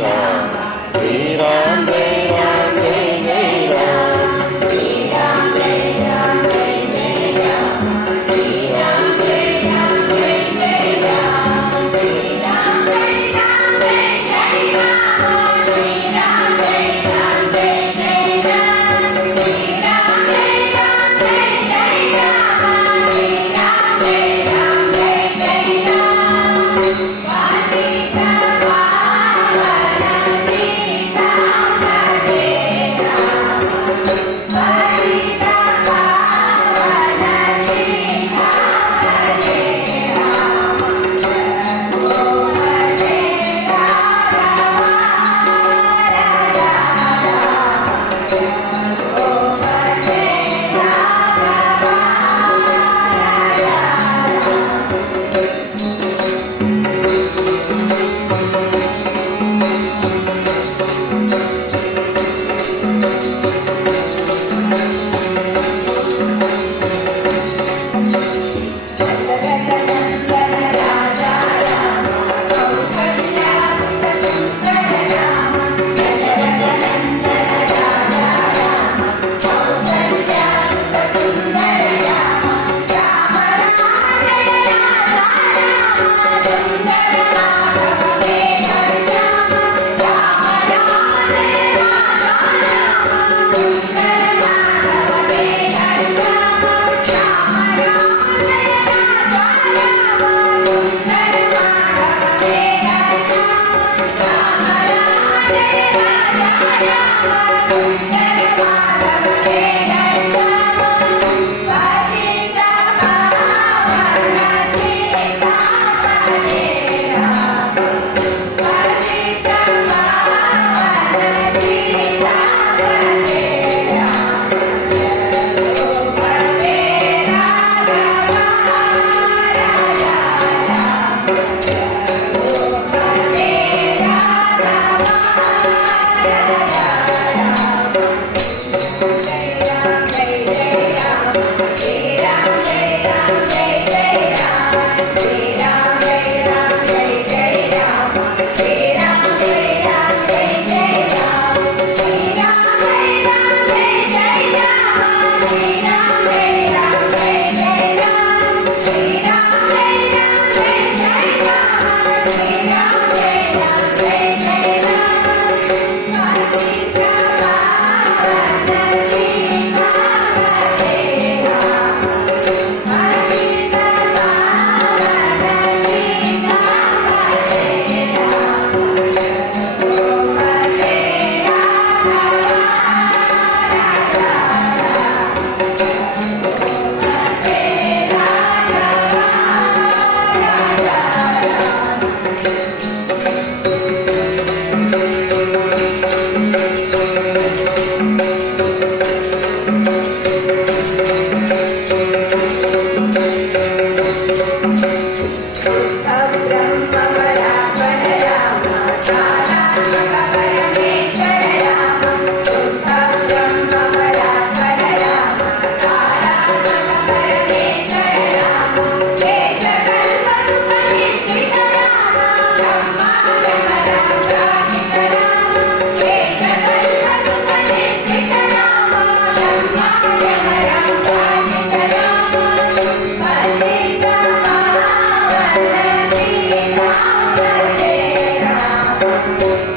Ram Shri Ram Jai Ram Jai Jai Ram Shri Ram Jai Ram Jai Jai Ram Shri Ram Jai Ram Jai Jai Ram Shri Ram Jai Ram Jai Jai Ram Shri Ram Jai Ram Jai Jai Ram Shri Ram Jai Ram Jai Jai Ram Shri Ram Jai Ram Jai Jai Ram Vatika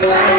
Bye.